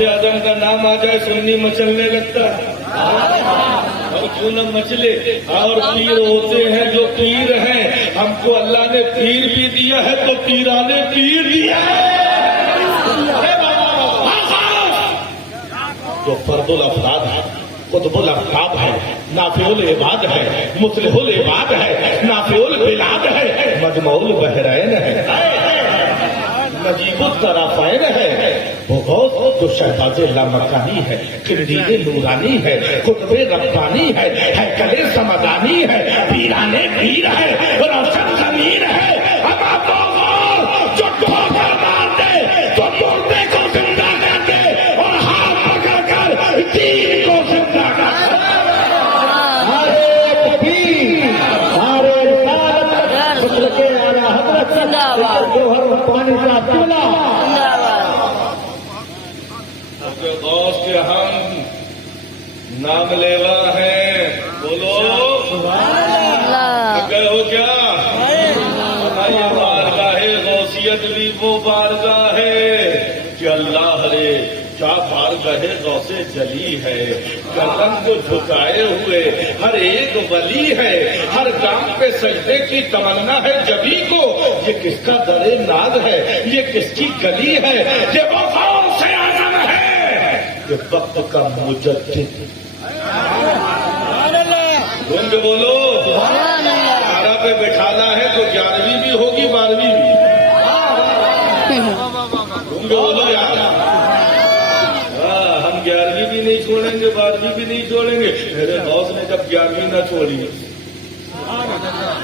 غوث اعظم کا نام آ جائے سنی مچلنے لگتا ہے، اور کیوں نہ مچلے. اور پیر ہوتے ہیں جو پیر ہیں، ہم کو اللہ نے پیر بھی دیا ہے تو پیرانے پیر دیا ہے. جو فرد الافراد ہے، قطب الافراد ہے، نافع العباد ہے، مصلح العباد ہے، نافع البلاد ہے، مجمع البحرین ہے، نجیب الطرفین ہے. وہ غوث جو شہباز لامکانی ہے، قندیل نورانی ہے، قطب ربانی ہے، ہیکل سمدانی ہے، پیرانے پیر ہے، روشن ضمیر ہے. اب آپ جو ٹھوکر مار دے تو مردے کو زندہ کر دے اور ہاتھ پکڑ کر دین کو زندہ کر دے. غوث کے ہم نام لیوا ہیں، بولو کہو کیا؟ ہماری بارگاہ غوثیت بھی وہ بارگاہ ہے کہ اللہ رے کیا بارگاہ غوث جلی ہے. قدم کو جھکائے ہوئے ہر ایک ولی ہے، ہر کام پہ سجدے کی تمنا ہے جبھی کو. یہ کس کا در ناز ہے، یہ کس کی گلی ہے، یہ وہ غوث اعظم ہے کہ وقت کا مجدد. گونج بولو، آرا پہ بٹھانا ہے تو 11ویں بھی ہوگی 12ویں بھی. گونج بولو یار، ہم 11ویں بھی نہیں چھوڑیں گے 12ویں بھی نہیں چھوڑیں گے. میرے غوث نے جب 11ویں نہ چھوڑی،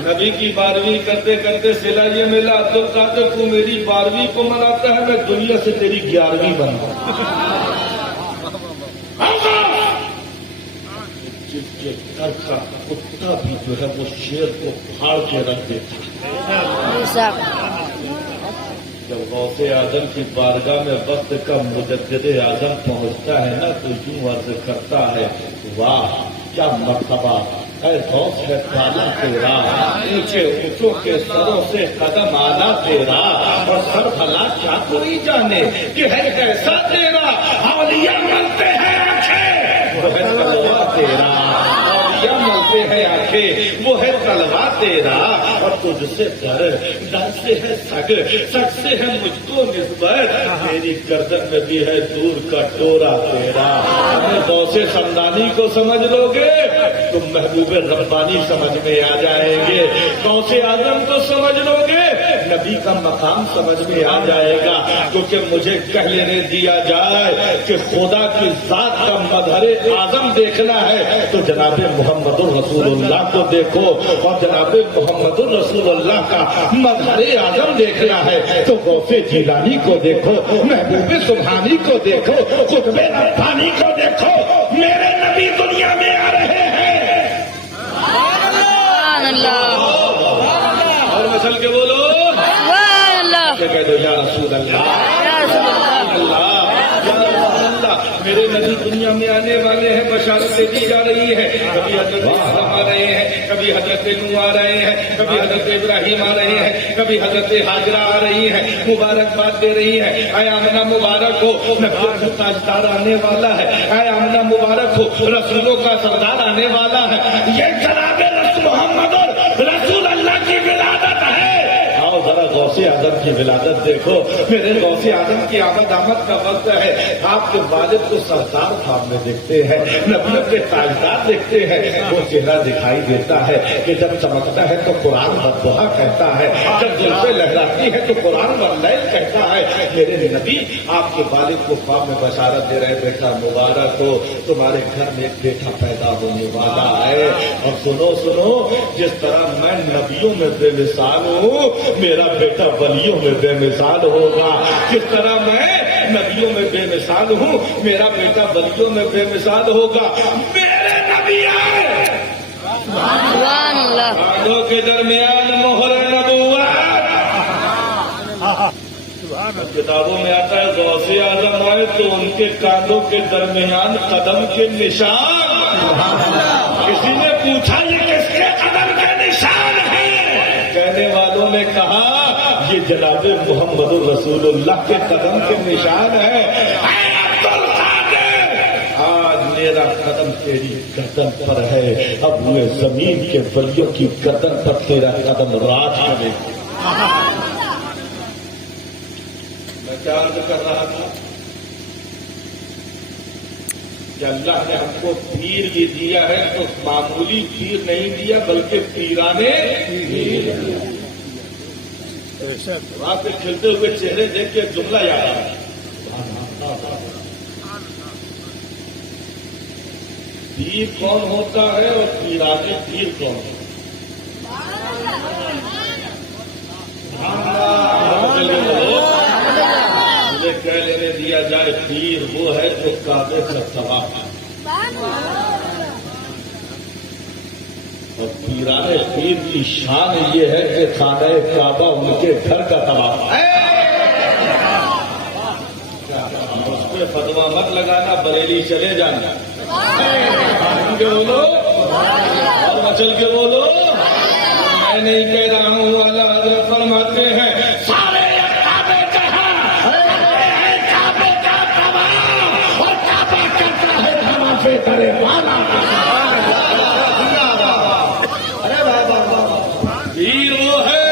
نبی کی 12ویں کرتے کرتے سلا یہ ملا عبد القادر تو میری 12ویں کو مناتا ہے، میں دنیا سے تیری 11ویں بنتا ہوں. کتا بھی جو ہے وہ شیر کو پھاڑ کے رکھ دیتا ہے. جب غوث اعظم کی بارگاہ میں وقت کا مجدد اعظم پہنچتا ہے نا تو یوں عرض کرتا ہے، واہ کیا مرتبہ اے غوث ہے تالا تیرا، اونچے اونچوں کے سروں سے قدم آنا تیرا، اور سر بھلا کیا کوئی جانے کہ ہے کیسا تیرا. اولیاء ملتے ہیں آنکھیں، وہ ہے تلوا تیرا. اولیاء ملتے ہیں آنکھیں، وہ ہے تلوا تیرا. اور تجھ سے ڈر سے ہے سگ سے ہے مجھ کو نسبت، میری گردن میں بھی ہے دور کا ٹورا تیرا. غوث سمدانی کو سمجھ لو گے تم محبوب ربانی سمجھ میں آ جائیں گے. غوث اعظم کو سمجھ لو گے نبی کا مقام سمجھ میں آ جائے گا. کیونکہ مجھے کہہ لینے دیا جائے کہ خدا کی ذات کا مظہر اعظم دیکھنا ہے تو جناب محمد الرسول اللہ کو دیکھو، اور جناب محمد الرسول اللہ کا مظہر اعظم دیکھنا ہے تو غوث جیلانی کو دیکھو، محبوب سبحانی کو دیکھو، قطب ربانی کو دیکھو. میرے نبی دنیا میں آ رہے ہیں. اور مسل کے بولو کہہ دو یا رسول اللہ، میرے نبی دنیا میں آنے والے ہیں، بشارتیں دی جا رہی ہے. کبھی حضرت آدم آ رہے ہیں، کبھی حضرت نوح آ رہے ہیں، کبھی حضرت ابراہیم آ رہے ہیں، کبھی حضرت ہاجرہ آ رہی ہے، مبارکباد دے رہی ہے. اے آمنہ مبارک ہو، نبیوں کا تاجدار آنے والا ہے. اے آمنہ مبارک ہو، رسولوں کا سردار آنے والا ہے. یہ جناب محمد رسول اللہ کی ولادت ہے. آؤ ذرا غوث اعظم کی ولادت دیکھو. میرے غوث اعظم کی آمد کا وقت ہے. آپ کے والد کو سردار خواب میں دیکھتے ہیں، نبیوں کے تاجدار دیکھتے ہیں. وہ چہرہ دکھائی دیتا ہے کہ جب چمکتا ہے تو قرآن بدبہا کہتا ہے، جب زلفیں لہراتی ہے تو قرآن واللیل کہتا ہے. میرے نبی آپ کے والد کو خواب میں بشارت دے رہے، بیٹا مبارک ہو، تمہارے گھر میں ایک بیٹا پیدا ہونے والا ہے. اور سنو سنو، جس طرح میں نبیوں میں بے مثال ہوں، میرا بیٹا ولیوں میں بے مثال ہوگا. جس طرح میں نبیوں میں بے مثال ہوں، میرا بیٹا ولیوں میں بے مثال ہوگا. میرے نبی آئے، کانوں کے درمیان مہر نبوت. کتابوں میں آتا ہے غوث اعظم آئے تو ان کے کانوں کے درمیان قدم کے نشان. کسی نے پوچھا یہ کس کے قدم کے نشان ہے؟ کہنے والوں نے کہا یہ جناب محمد الرسول اللہ کے قدم کے نشان ہے. میرا قدم تیری گردن پر ہے، اب ہوئے زمین کے ولیوں کی گردن پر تیرا قدم راج کرے۔ میں کیا عرض کر رہا تھا کہ اللہ نے ہم کو پیر بھی دیا ہے تو معمولی پیر نہیں دیا بلکہ پیرانے پیر۔ وہاں پہ کھلتے ہوئے چہرے دیکھ کے جملہ یاد آیا، پیر کون ہوتا ہے اور پیرانے پیر کون ہوتا ہے؟ مجھے کہہ لینے دیا جائے پیر وہ ہے جو کعبے کا طواف ہے، اور پیرانے پیر کی شان یہ ہے کہ خانہ کعبہ ان کے گھر کا طواف ہے۔ اس پہ فتوا مت لگانا، بریلی چلے جانا کے بولو اور مچل کے بولو۔ میں نہیں کہہ رہا ہوں، اعلیٰ حضرت فرماتے ہیں سارے کعبے کا کعبے کا طواف اور کعبہ کرتا ہے طواف کرے والا۔ پیر وہ ہے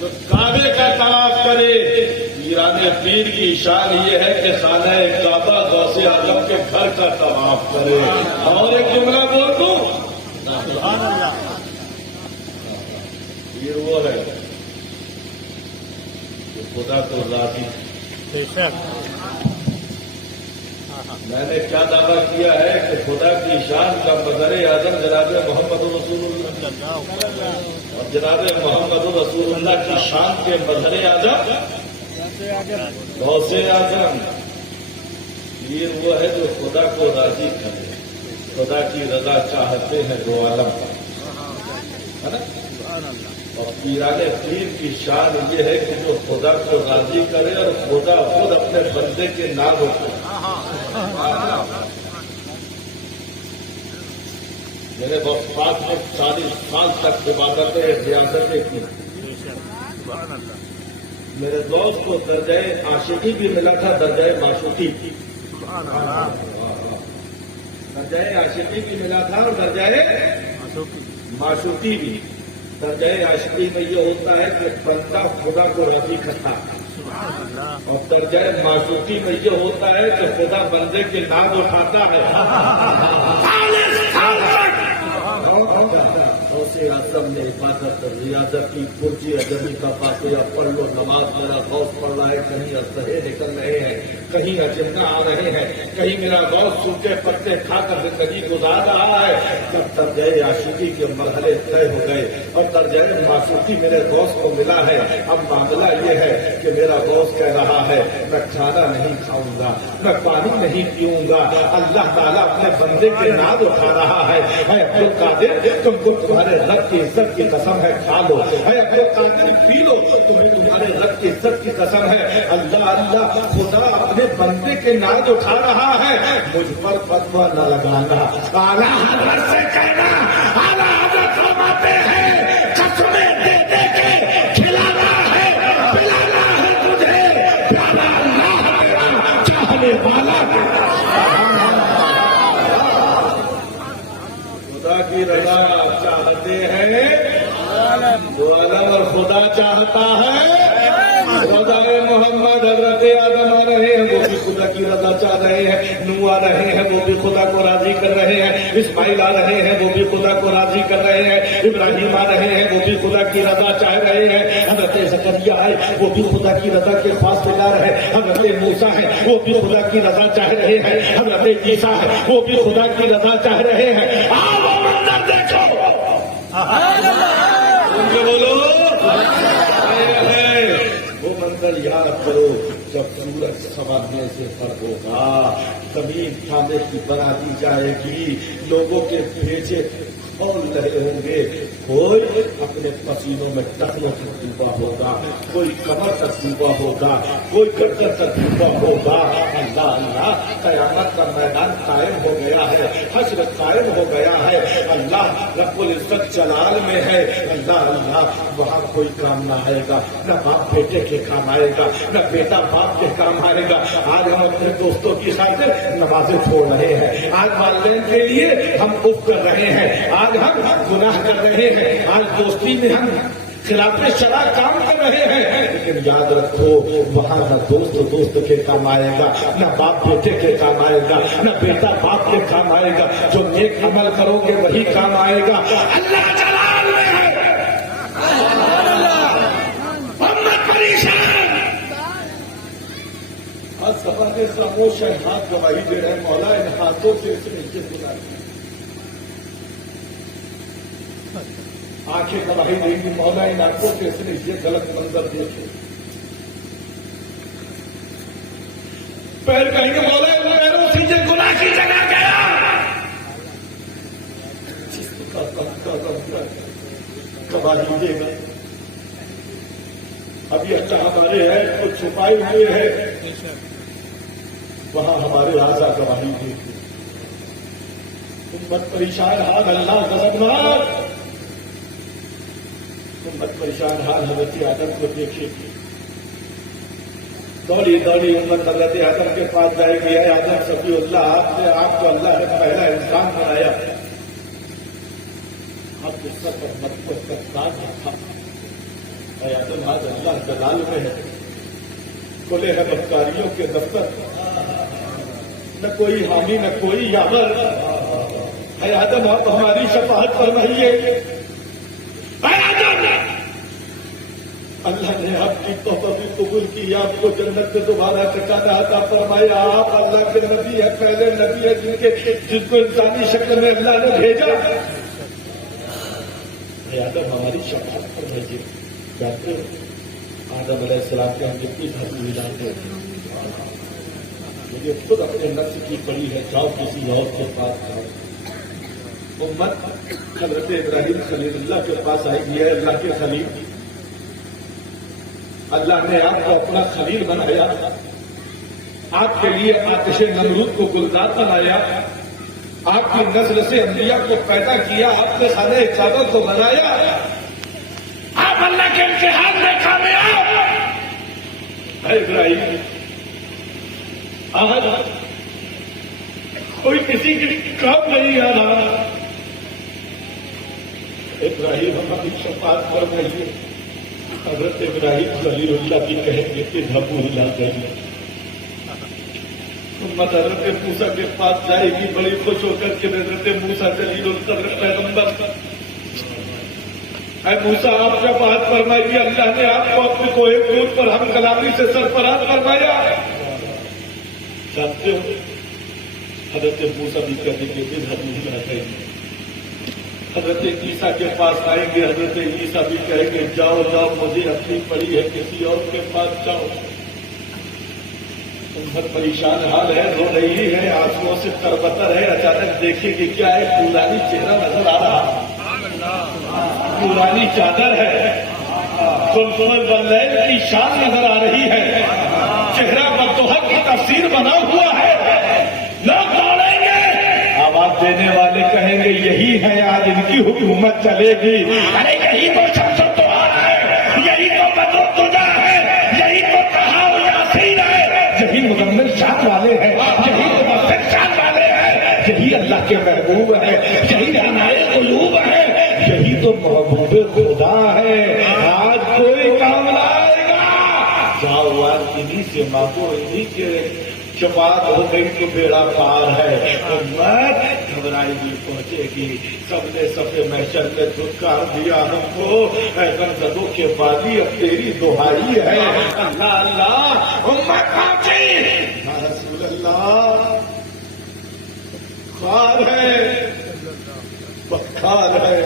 جو کعبے کا طواف کرے۔ پیرانے پیر کی شان یہ ہے کہ خانہ کعبہ غوث اعظم کے گھر کا طواف کرے۔ اور ایک جملہ بول دوں، پیر وہ ہے جو خدا کو راضی۔ میں نے کیا دعویٰ کیا ہے کہ خدا کی شان کا مظہر اعظم جناب محمد رسول اللہ، اور جناب محمد رسول اللہ کی شان کے مظہر اعظم غوث اعظم۔ پیر وہ ہے جو خدا کو راضی کرے، خدا کی رضا چاہتے ہیں دو عالم، ہے نا؟ اور پیرانے پیر کی شان یہ ہے کہ جو خدا کو راضی کرے اور خدا خود اپنے بندے کے نام ہوتے۔ میرے وفات میں 40 سال تک عبادتیں ریاستیں کی۔ میرے دوست کو درجہ عاشقی بھی ملا تھا، درجہ معشوقی، درجہ عاشقی بھی ملا تھا اور درجہ معشوقی بھی۔ درجہ عاشقی میں یہ ہوتا ہے کہ بندہ خدا کو راضی کرتا ہے، اور درجہ معشوقی میں یہ ہوتا ہے کہ خدا بندے کے نام اٹھاتا ہے۔ غوث اعظم نے عبادت ریاضت کی کرسی اجمی کا فاتحہ پڑھ لو، نماز میرا غوث پڑھ رہا ہے، کہیں اسلحے نکل رہے ہیں، کہیں اجنہ آ رہے ہیں، کہیں میرا غوث سوکھے پتے کھا کر زندگی گزار رہا ہے۔ جب درجہ عاشقی کے مرحلے طے ہو گئے اور درجہ معشوقی میرے غوث کو ملا ہے، اب معاملہ یہ ہے کہ میرا غوث کہہ رہا ہے میں کھانا نہیں کھاؤں گا، میں پانی نہیں پیوں گا، اللہ تعالیٰ اپنے بندے کے نام اٹھا رہا ہے۔ اے عبدالقادر تم کو تمہارے رب کی عزت کی قسم ہے کھا لو، اے عبدالقادر پی لو، تمہیں تمہارے رب کی عزت کی قسم ہے۔ اللہ اللہ، خدا اپنے بندے کے نام اٹھا رہا ہے، مجھ پر فتویٰ نہ لگانا، اعلیٰ حضرت سے کہنا، اعلیٰ حضرت فرماتے ہیں قسمیں دے دے کے کھلانا ہے، پلانا ہے تجھے، پیارا اللہ تیرا چاہنے والا۔ خدا کی رضا چاہتے ہیں جو علم اور خدا چاہتا ہے۔ خدا محمد حضرت آدم آ رہے ہیں، وہ بھی خدا کی رضا چاہ رہے ہیں، نوح آ رہے ہیں، وہ بھی خدا کو راضی کر رہے ہیں، اسماعیل آ رہے ہیں، وہ بھی خدا کو راضی کر رہے ہیں، ابراہیم آ رہے ہیں، وہ بھی خدا کی رضا چاہ رہے ہیں، حضرت زکریا ہے وہ بھی خدا کی رضا کے خاص دار ہے، حضرت موسیٰ ہے وہ بھی خدا کی رضا چاہ رہے ہیں، حضرت عیسیٰ ہے وہ بھی خدا کی رضا چاہ رہے ہیں۔ آؤ منظر دیکھو، بولو وہ منظر یاد کرو جب سورج سنورنے سے فرق ہوگا، زمین تھامے کی بنا دی جائے گی، لوگوں کے بھیجے کھول رہے ہوں گے، کوئی اپنے پسینوں میں ٹخنوں تک ڈوبا ہوگا، کوئی کمر تک ڈوبا ہوگا، کوئی گردن تک ڈوبا ہوگا۔ اللہ اللہ، قیامت کا میدان قائم ہو گیا ہے، حشر قائم ہو گیا ہے، اللہ رب العزت جلال میں ہے۔ اللہ اللہ، وہاں کوئی کام نہ آئے گا، نہ باپ بیٹے کے کام آئے گا، نہ بیٹا باپ کے کام آئے گا۔ آج ہم اپنے دوستوں کی خاطر نمازیں چھوڑ رہے ہیں، آج والدین کے لیے ہم اف کر رہے ہیں، آج ہم گناہ کر رہے ہیں، آج دوستی میں ہم خلاف شرع کام کر رہے ہیں، لیکن یاد رکھو وہاں نہ دوست کے کام آئے گا، نہ باپ بیٹے کے کام آئے گا، نہ بیٹا باپ کے کام آئے گا۔ جو نیک عمل کرو گے وہی کام آئے گا۔ اللہ جلال میں ہے، امت پریشان، آج زبانیں خاموش ہے، ہاتھ گواہی دے رہے ہیں، مولا ان ہاتھوں سے اس نے عزت دلائی، آنکھیں گواہی دیں گی، مولا ان آنکھوں سے اس نے یہ غلط منظر دیکھے، پیر کہیں گے مولا ان پیروں سے یہ گناہ کی جگہ گیا، جسم کا گواہی دے گا۔ اب یہ اچھا ہمارے ہے تو چھپائے ہوئے ہے، وہاں ہمارے اعضا گواہی دے گی۔ امت پریشان حال، اللہ غضبناک، امت پریشان حال حضرت آدم کو دیکھے گی، دوڑی دوڑی امت حضرت آدم کے پاس جائے گی، اے آدم صفی اللہ، آپ کو اللہ نے پہلا انسان بنایا، آپ کے سر پر مت کا تاج رکھا، اے آدم آج اللہ جلال میں ہے، کھلے ہیں بدکاریوں کے دفتر، نہ کوئی حامی نہ کوئی یاور، اے آدم آپ ہماری شفاعت فرمائیے، اے آدم اللہ نے آپ کی توبہ بھی قبول کی، آپ کو جنت سے دوبارہ ٹھکانہ عطا فرمایا، آپ اللہ کے نبی ہیں، پہلے نبی ہیں جن کو انسانی شکل میں اللہ نے بھیجا، اے آدم ہماری شفاعت فرمائیے۔ جانتے ہو آدم علیہ السلام کے ہم جتنی دھرتی جانتے ہیں، مجھے خود اپنے نفس کی پڑی ہے، جاؤ کسی اور کے پاس جاؤ، امت حضرت ابراہیم خلیل اللہ کے پاس آئی گی، ہے اللہ کے خلیل، اللہ نے آپ کو اپنا خلیل بنایا، آپ کے لیے آتش نمرود کو گلزار بنایا، آپ کی نسل سے انبیاء کو پیدا کیا، آپ نے خانہ کعبہ کو بنایا، آپ اللہ کے امتحان میں کامیاب، اے ابراہیم آج کوئی کسی کے کام نہیں آ رہا، ابراہیم ہماری شفاعت فرمائیے۔ حضرت ابراہیم خلیل اللہ کی کہیں گے کہ دھبو ہلا گئی، امت حضرت موسیٰ کے پاس جائے گی بڑی خوش ہو کر کے، حضرت موسیٰ خلیل القدر پیغمبر، اے موسیٰ آپ سے بات فرمائیے، اللہ نے آپ کو اپنے کوہ طور پر ہم کلامی سے سرفراز فرمایا، جانتے ہو حضرت موسیٰ بھی کہتے کہ دھبو ہلا گئی، حضرت عیسیٰ کے پاس آئیں گے، حضرت عیسیٰ بھی کہیں گے جاؤ جاؤ مجھے اپنی پڑی ہے، کسی اور کے پاس جاؤ، امت پریشان حال ہے، رو رہی ہے، آنسوؤں سے تربتر ہے، اچانک دیکھے کہ کیا ہے، پورانی چہرہ نظر آ رہا، پورانی چادر ہے، سلطنت واللیل کی شان نظر آ رہی ہے، چہرہ بدوحا کی تفسیر بنا ہوا ہے، لوگ دوڑیں گے، آواز دینے والے کہیں گے یہی ہے آج ان کی حکومت چلے گی، ارے یہی تو شمس و دعا ہے، یہی تو بدر و دجا ہے، یہی تو طہا و یاسین ہے، یہی مزمل شان والے ہیں، یہی مدثر شان والے ہیں، یہی اللہ کے محبوب ہے، یہی عنایت قلوب ہے، یہی تو محبوب خدا ہے، آج کوئی کام نہ آئے گا، جاؤ آج انہی سے مانگو، انہی کے شفاعت ہو گئی تو بیڑا پار ہے، امت گھبرائی ہوئی پہنچے گی، سب نے صف محشر میں دھتکار دیا ہم کو، اے غمزدوں کے والی اب تیری دہائی ہے، اللہ اللہ امت پہنچی، یا رسول اللہ خوار ہے، پکار ہے،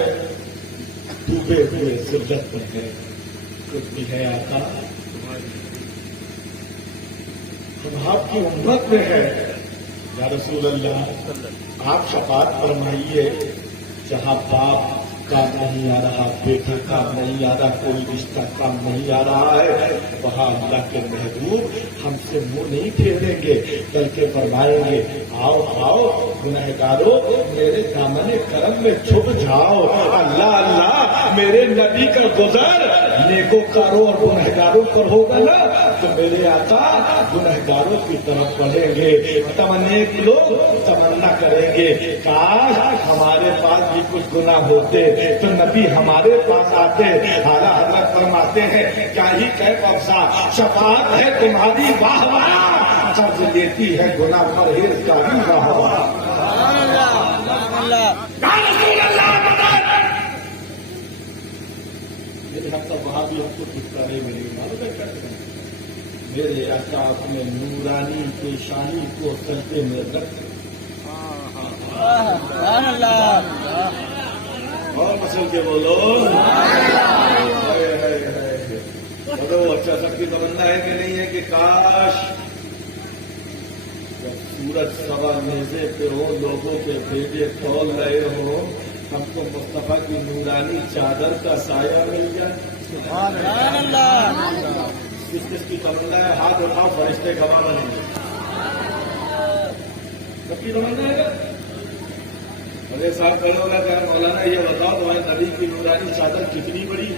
ڈوبے ہوئے ذلت میں ہے، کچھ بھی ہے آقا، ہم آپ کی امت میں ہے، یا رسول اللہ آپ شفاعت فرمائیے، جہاں باپ کام نہیں آ رہا، بیٹا کام نہیں آ رہا، کوئی رشتہ کام نہیں آ رہا ہے، وہاں اللہ کے محبوب ہم سے منہ نہیں پھیریں گے، بلکہ فرمائیں گے آؤ آؤ گنہگارو میرے دامن کرم میں چھپ جاؤ۔ اللہ اللہ میرے نبی کا گزر نیکوکاروں اور گنہگاروں پر ہوگا نا تو میرے آقا گنہگاروں کی طرف بڑھیں گے۔ نیک لوگ تمنا کریں گے کاش ہمارے پاس بھی کچھ گناہ ہوتے تو نبی ہمارے پاس آتے۔ اعلیٰ حضرت فرماتے ہیں کیا ہی کیف افزا شفاعت ہے تمہاری واہ واہ، قرض لیتی ہے گناہ پرہیزگاری واہ واہ۔ میرے ہم سب وہاں بھی ہم کو چھٹکارے ملے معلوم ہے کیا کریں؟ میرے آقا اپنے نورانی پیشانی کو سجدے میں رکھ اور مسل کے بولو اچھا سب کی تمنا ہے کہ نہیں ہے کہ کاش جب سورج سوا نیزے پہ ہو لوگوں کے بھیجے کھول رہے ہو ہم کو مصطفیٰ کی نورانی چادر کا سایہ مل جائے۔ کس کس کی تمنا ہے ہاتھ اٹھاؤ فرشتے گواہ بنیں گے۔ سب کی تمنا ہے اور ایک صاحب کھڑے ہوگا کہ مولانا یہ بتاؤ تمہارے نبی کی نورانی چادر کتنی بڑی؟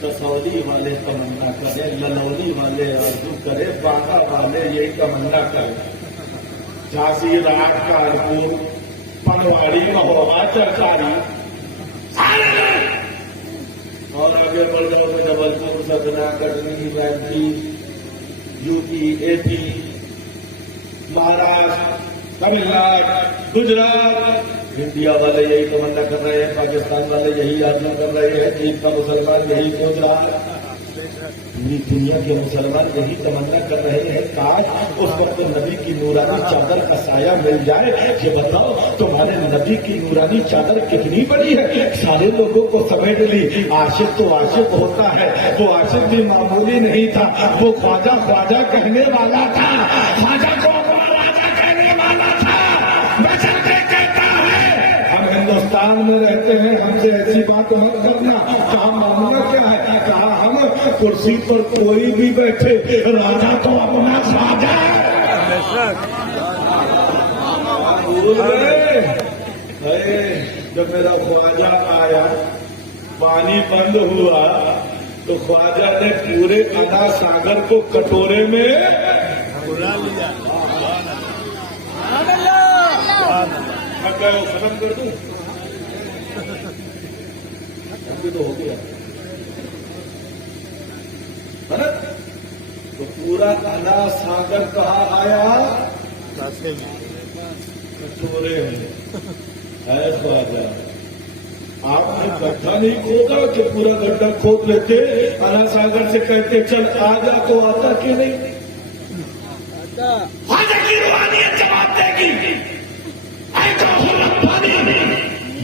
دسولی والے تمنا کرے، للولی والے آرزو کرے، باغا والے یہی تمنا کرے، جھانسی راٹ کانپور پنواڑی مہوا چرکاری اور آگے بڑھ جاؤ تو جبلپور سدنا کٹنی رانچی یو پی اے پی مہاراشٹر تمل ناڈو گجرات انڈیا والے یہی تمنا کر رہے ہیں، پاکستان والے یہی آرزو کر رہے ہیں، چین کا مسلمان یہی سوچ رہا ہے، پوری دنیا کے مسلمان یہی تمنا کر رہے ہیں کاش اس وقت نبی کی نورانی چادر کا سایہ مل جائے۔ یہ بتاؤ تمہارے نبی کی نورانی چادر کتنی بڑی ہے؟ سارے لوگوں کو سمیٹ لی۔ عاشق تو عاشق ہوتا ہے، وہ عاشق بھی معمولی نہیں تھا، وہ خواجہ خواجہ کہنے والا تھا، خواجہ کو خواجہ کہنے والا تھا۔ ہندوستان میں رہتے ہیں ہم سے ایسی بات مت کرنا، کہا معاملہ کیا ہے؟ کہا ہم کرسی پر کوئی بھی بیٹھے راجا تو اپنا خواجہ ہے۔ جب میرا خواجہ آیا پانی بند ہوا تو خواجہ نے پورے انا ساگر کو کٹورے میں بلا لیا۔ ختم کر دوں تو ہو گیا تو پورا انا ساگر کہاں آیا؟ کٹورے میں۔ ہے خواجہ آپ نے گڈھا نہیں کھودا کہ پورا گڈھا کھود لیتے، انا ساگر سے کہتے چل آ جا تو آتا کہ نہیں؟ خواجہ کی روحانیت جواب دے گی۔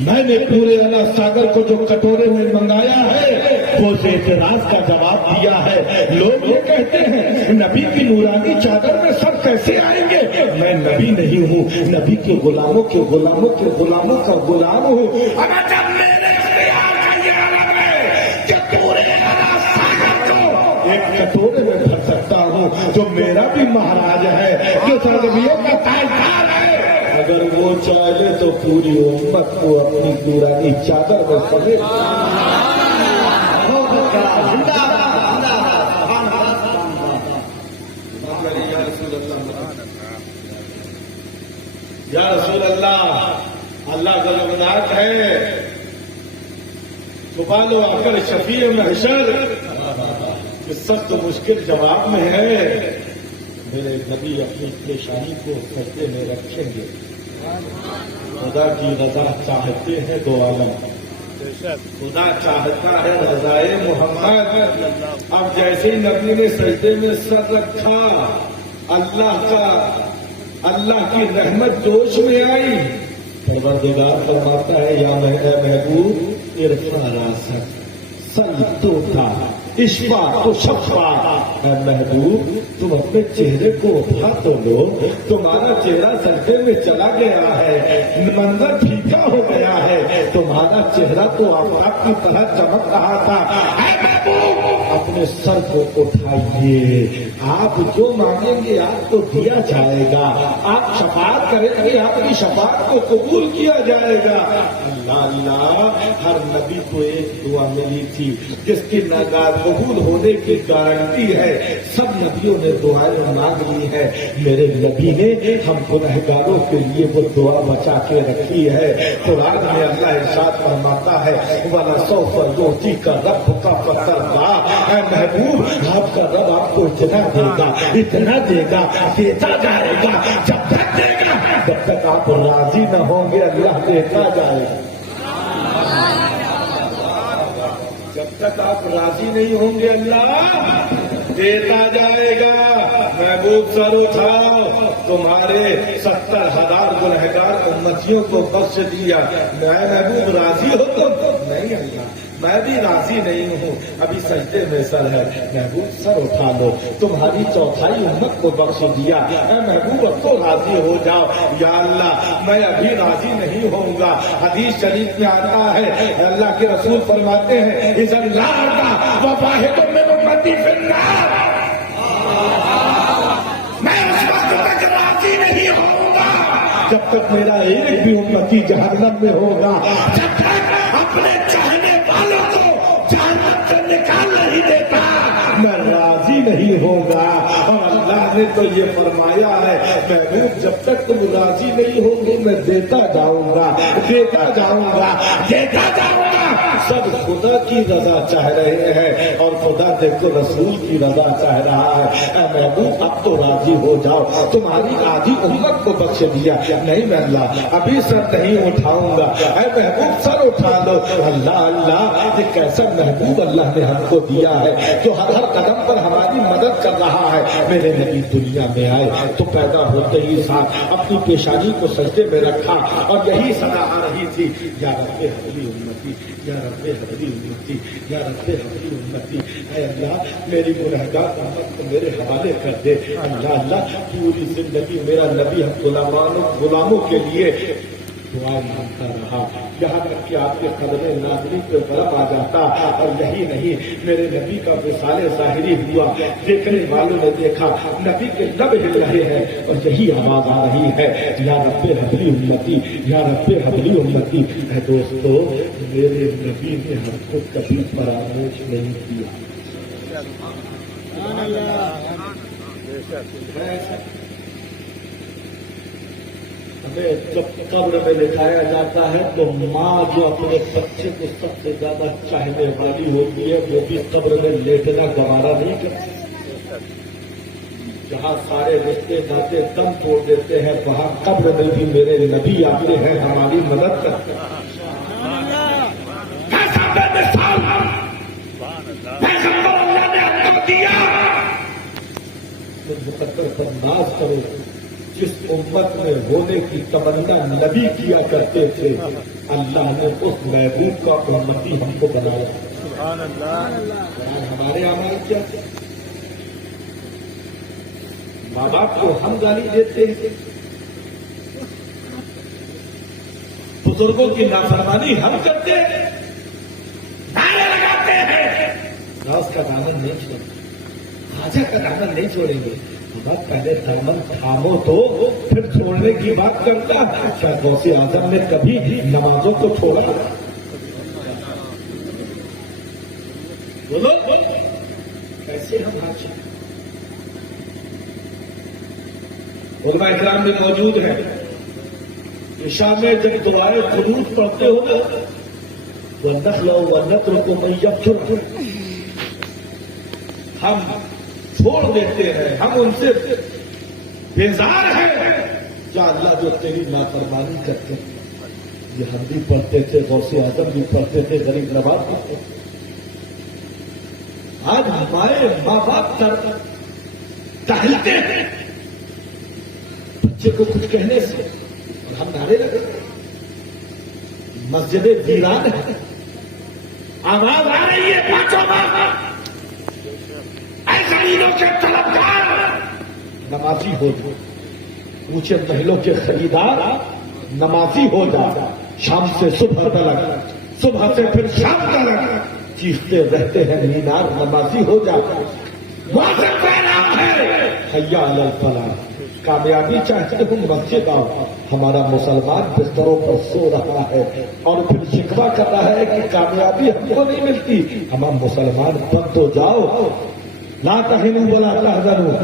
میں نے پورے انا ساگر کو جو کٹورے میں منگایا ہے وہ اعتراض کا جواب دیا ہے۔ لوگ یہ کہتے ہیں نبی کی نورانی چادر میں سب کیسے آئیں گے؟ میں نبی نہیں ہوں، نبی کے غلاموں کے غلاموں کے غلاموں کا غلام ہوں۔ اگر جب میرے اختیار کا یہ عالم ہے کہ پورے انا ساگر کو ایک کٹورے میں بھر سکتا ہوں جو میرا بھی مہاراج ہے، جو سرزمیوں کا تاجدار ہے، اگر وہ چاہے تو پوری امت کو اپنی نورانی چادر میں سمیٹ۔ یا رسول اللہ، اللہ کا نمنات ہے، چھپا لو آ کر شفیع محشر، اس سخت مشکل جواب میں ہے۔ میرے نبی اپنی پریشانی کو سجدے میں رکھیں گے۔ خدا کی رضا چاہتے ہیں دو عالم، خدا چاہتا ہے رضائے محمد۔ اب جیسے ہی نبی نے سجدے میں سر رکھا اللہ کی رحمت جوش میں آئی۔ پروردگار فرماتا ہے یا محبوب ارفع راسک، سر تو اٹھا، اشفا تو شفا. اے محبوب تم اپنے چہرے کو اٹھا تو لو. تمہارا چہرہ سجدے میں چلا گیا ہے, منظر پھیکا ہو گیا ہے. تمہارا چہرہ تو آفتاب کی طرح چمک رہا تھا. اے محبوب اپنے سر کو اٹھائیے. آپ جو مانگیں گے آپ کو دیا جائے گا. آپ شفاعت کریں گے آپ کی شفاعت کو قبول کیا جائے گا. اللہ اللہ, ہر نبی کو ایک دعا ملی تھی جس کی قبول ہونے کی گارنٹی ہے. سب نبیوں نے دعائیں مانگ لی ہے, میرے نبی نے ہم گنہگاروں کے لیے وہ دعا بچا کے رکھی ہے. قرآن میں اللہ ارشاد فرماتا ہے وَلَسَوْفَ يُعْطِيكَ رَبُّكَ فَتَرْضَىٰ. اے محبوب آپ کا رب آپ کو اتنا دے گا, اتنا دے گا, دیتا جائے گا. جب تک دے گا جب تک آپ راضی نہ ہوں گے اللہ دیتا جائے گا. جب تک آپ راضی نہیں ہوں گے اللہ دیتا جائے گا. محبوب سر اٹھاؤ, تمہارے 70,000 گنہگار امتیوں کو بخش دیا. میں محبوب راضی ہو تم؟ نہیں اللہ میں بھی راضی نہیں ہوں. ابھی سجدے میں سر ہے. محبوب سر اٹھا لو, تمہاری 1/4 امت کو بخش دیا. اے محبوب اب تو راضی ہو جاؤ. یا اللہ میں ابھی راضی نہیں ہوں گا. حدیث شریف میں آتا ہے اللہ کے رسول فرماتے ہیں اذا اللہ وواحد من امتی فی النار. میں اس وقت تک راضی نہیں ہوں گا جب تک میرا ایک بھی امتی جہنم میں ہوگا. جب تک اپنے چاہنے والوں کو جہنم سے نکال نہیں دیتا میں راضی نہیں ہوگا. اور اللہ نے تو یہ فرمایا ہے محبوب جب تک تم راضی نہیں ہوگے میں دیتا جاؤں گا, دیتا جاؤں گا, دیتا جاؤں گا. سب خدا کی رضا چاہ رہے ہیں اور خدا دیکھو رسول کی رضا چاہ رہا ہے. اے محبوب اب تو راضی ہو جاؤ, تمہاری آدھی امت کو بخش دیا. نہیں میں اللہ ابھی سر نہیں اٹھاؤں گا. اے محبوب سر اٹھا لو. اللہ اللہ یہ کیسا محبوب اللہ نے ہم کو دیا ہے جو ہر ہر قدم پر ہماری مدد کر رہا ہے. میرے نبی دنیا میں آئے تو پیدا ہوتے ہی ساتھ اپنی پیشانی کو سجدے میں رکھا اور یہی صدا آ رہی تھی یا رب حبلی امتی, یا رب حبلی امتی, یا رب حبلی امتی. اے اللہ میری گنہگار امت کو میرے حوالے کر دے. اللہ اللہ پوری زندگی میرا نبی ہم غلاموں کے لیے دعائیں مانگتا رہا یہاں تک کہ آپ کے قدم نازلی پہ برف آ جاتا. اور یہی نہیں میرے نبی کا وصال ظاہری ہوا, دیکھنے والوں نے دیکھا نبی کے لب ہل رہے ہیں اور یہی آواز آ رہی ہے یا رب حبلی امتی, یا رب حبلی امتی. اے دوستو میرے نبی نے ہم کو کبھی فراموش نہیں کیا. ہمیں جب قبر میں لٹھایا جاتا ہے تو ماں جو اپنے بچے کو سب سے زیادہ چاہنے والی ہوتی ہے وہ بھی قبر میں لیٹنا گوارا نہیں کرتی. جہاں سارے رشتے ناطے دم توڑ دیتے ہیں وہاں قبر میں بھی میرے نبی آتے ہیں ہماری مدد کرتے ہیں. مقدر پر ناز کرو جس امت میں ہونے کی تمنا نبی کیا کرتے تھے اللہ نے اس محبوب کا امتی ہم کو بنایا. ہمارے اعمال کیا ماں باپ کو ہم گالی دیتے ہیں, بزرگوں کی نافرمانی ہم کرتے ہیں, نعرے لگاتے ہیں. ناز کا دامن نہیں چھوڑیں, خواجہ کا دامن نہیں چھوڑیں گے. بات پہلے دامن تھامو تو پھر چھوڑنے کی بات کرتا. کیا غوث اعظم نے کبھی نمازوں کو چھوڑا؟ بولو کیسے ہم حاجی علماء اکرام میں موجود ہیں. عشاء میں جب دعائیں قنوت پڑھتے ہو وَالنَّخْلَ وَالنَّتْرُكُ مَن يَبْكُرُ, ہم چھوڑ دیتے ہیں, ہم ان سے بیزار ہیں. یا اللہ جو تیری نافرمانی کرتے یہ ہم بھی پڑھتے تھے, غوث اعظم بھی پڑھتے تھے, غریب نواز پڑھتے تھے. آج ہمارے ماں باپ ٹہلتے ہیں بچے کو کچھ کہنے سے اور ہم نعرے لگے. مسجدیں ویران ہیں, آواز آ رہی ہے پانچوں بار دینوں کے طلبگار نمازی ہو جا، اونچے محلوں کے خریدار نمازی ہو جا، شام سے صبح تلک، صبح سے پھر شام تلک چیختے رہتے ہیں مینار نمازی ہو جا۔ واضح پیغام ہے، حی علی الفلاح۔ کامیابی چاہتے ہو مسجد آؤ، ہمارا مسلمان بستروں پر سو رہا ہے اور پھر شکوہ کر رہا ہے کہ کامیابی ہم کو نہیں ملتی۔ ہم مسلمان بند ہو جاؤ، لا تہنوا ولا تحزنوا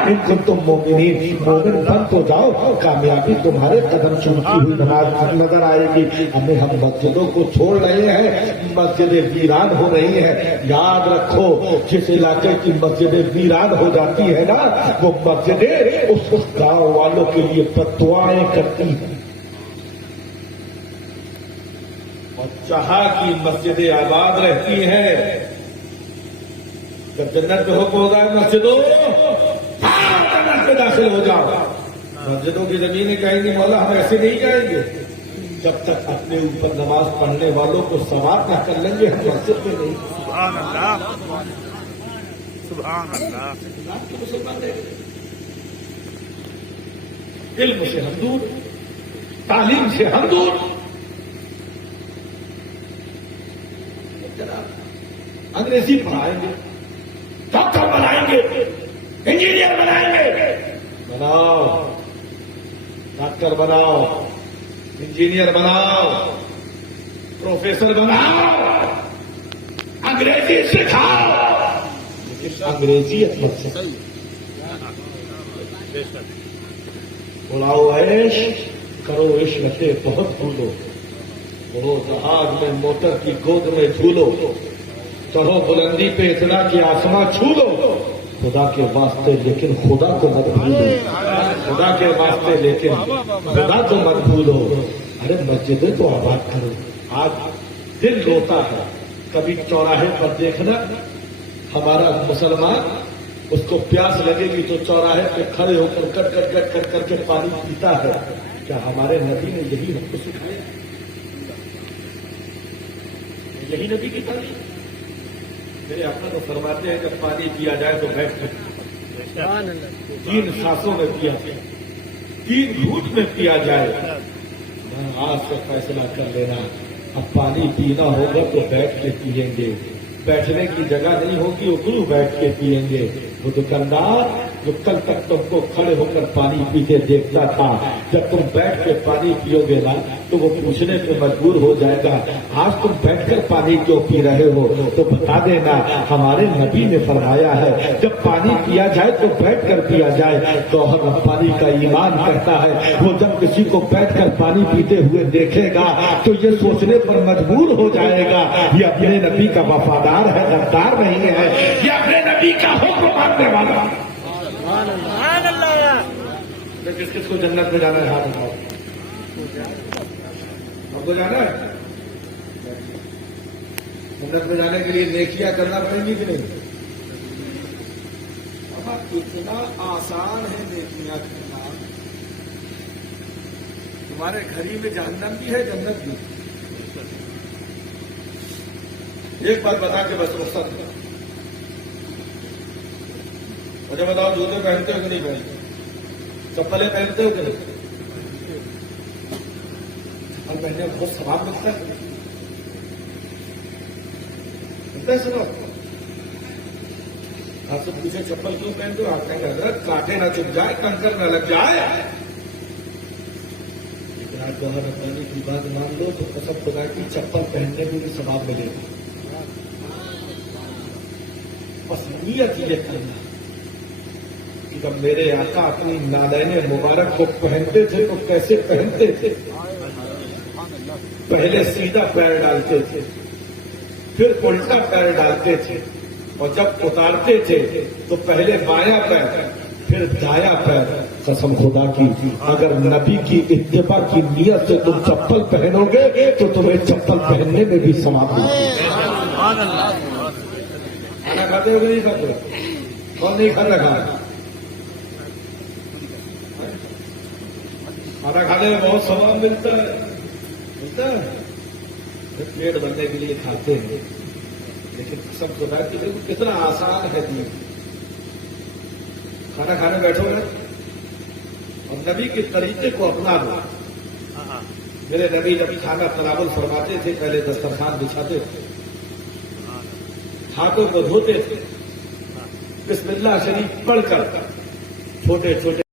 ان کنتم مؤمنین، مومن بند ہو جاؤ، کامیابی تمہارے قدم چومتی ہوئی نظر آئے گی۔ ہم مسجدوں کو چھوڑ رہے ہیں، مسجدیں ویران ہو رہی ہیں۔ یاد رکھو، جس علاقے کی مسجدیں ویران ہو جاتی ہے نا، وہ مسجدیں اس گاؤں والوں کے لیے بددعائیں کرتی ہیں، اور جہاں کی مسجدیں آباد رہتی ہیں، جب جنت میں حکم ہوگا مسجدوں جنت میں داخل ہو جاؤ، مسجدوں کی زمینیں کہیں گی مولا ہم ایسے نہیں جائیں گے، جب تک اپنے اوپر نماز پڑھنے والوں کو سوار نہ کر لیں گے ہم مسجد میں نہیں۔ سبحان اللہ، سبحان اللہ۔ علم سے ہم دور، تعلیم سے ہم دور، انگریزی پڑھائیں گے، ڈاکٹر بنائیں گے، انجینئر بنائیں گے، بناؤ، ڈاکٹر بناؤ، انجینئر بناؤ، پروفیسر بناؤ، انگریزی سکھاؤ، لیکن انگریزیت مت سکھاؤ۔ اڑاؤ عیش، کرو عشرتیں بہت بھولو، وہ جہاز میں موٹر کی گود میں جھولو، چڑھو بلندی پہ اتنا کہ آسماں چھو لو، خدا کے واسطے لیکن خدا کو مت بھولو، خدا کے واسطے لیکن خدا کو مت بھولو۔ ارے مسجدیں تو آباد کرو۔ آج دل روتا ہے، کبھی چوراہے پر دیکھنا ہمارا مسلمان، اس کو پیاس لگے گی تو چوراہے پہ کھڑے ہو کر کٹ کٹ کٹ کٹ کر کے پانی پیتا ہے۔ کیا ہمارے نبی نے یہی ہم کو سکھایا؟ یہی نبی کی تعلیم؟ میرے آقا تو فرماتے ہیں جب پانی پیا جائے تو بیٹھ کر 3 سانسوں میں پیا جائے، 3 گھونٹ میں پیا جائے۔ آج سے فیصلہ کر لینا، اب پانی پینا ہوگا تو بیٹھ کے پیئیں گے، بیٹھنے کی جگہ نہیں ہوگی اگلو بیٹھ کے پیئیں گے۔ وہ دکاندار جو کل تک تم کو کھڑے ہو کر پانی پیتے دیکھتا تھا، جب تم بیٹھ کے پانی پیو گے نا تو وہ پوچھنے پہ مجبور ہو جائے گا آج تم بیٹھ کر پانی کیوں پی رہے ہو؟ تو بتا دینا ہمارے نبی نے فرمایا ہے جب پانی پیا جائے تو بیٹھ کر پیا جائے۔ گوہر پانی کا ایمان کہتا ہے وہ جب کسی کو بیٹھ کر پانی پیتے ہوئے دیکھے گا تو یہ سوچنے پر مجبور ہو جائے گا یہ اپنے نبی کا وفادار ہے، غدار نہیں ہے، یہ اپنے نبی کا حکم ماننے والا۔ کس کس کو جنت میں جانا ہے؟ ہاتھ اٹھاؤ۔ ہم کو جانا ہے جنت میں؟ جانے کے لیے نیکیاں کرنا پڑیں گی کہ نہیں؟ اب اتنا آسان ہے نیکیاں کرنا، تمہارے گھر ہی میں جہنم بھی ہے جنت بھی۔ ایک بات بتا کے بس رخصت کرو، مجھے بتاؤ جوتے پہنتے ہو کہ نہیں پہنتے؟ چپلیں پہنتے ہو کہ نہیں؟ چپل پہننے میں بہت ثواب ملتا ہے، ملتا ہے ثواب۔ آپ سے پوچھے چپل کیوں پہنتے ہو؟ آپ کہیں گے حضرت کانٹے نہ چپ جائے، کنکر نہ لگ جائے۔ لیکن آپ گوہر ربانی کی بات مان لو تو قسم خدا کی چپل پہننے میں بھی ثواب ملے گا۔ بس نیت یہ کرنا کہ جب میرے آقا اپنی نالین مبارک کو پہنتے تھے تو کیسے پہنتے تھے؟ پہلے سیدھا پیر ڈالتے تھے، پھر الٹا پیر ڈالتے تھے، اور جب اتارتے تھے تو پہلے بایاں پیر پھر دایاں پیر۔ قسم خدا کی اگر نبی کی اتباع کی نیت سے تم چپل پہنو گے تو تمہیں چپل پہننے میں بھی ثواب ملے گا۔ کھانا کھاتے ہو کہ نہیں کھاتے؟ کون نہیں کھانا کھانا؟ کھانا کھانے میں بہت ثواب ملتا ہے، ملتا ہے۔ پیٹ بھرنے کے لیے کھاتے ہیں، لیکن قسم خدا کی دیکھو کتنا آسان ہے دین. کھانا کھانے بیٹھو گے اور نبی کے طریقے کو اپنا دو. میرے نبی جب کھانا تناول فرماتے تھے پہلے دسترخوان بچھاتے تھے, ہاتھوں کو دھوتے تھے, بسم اللہ شریف پڑھ کر چھوٹے چھوٹے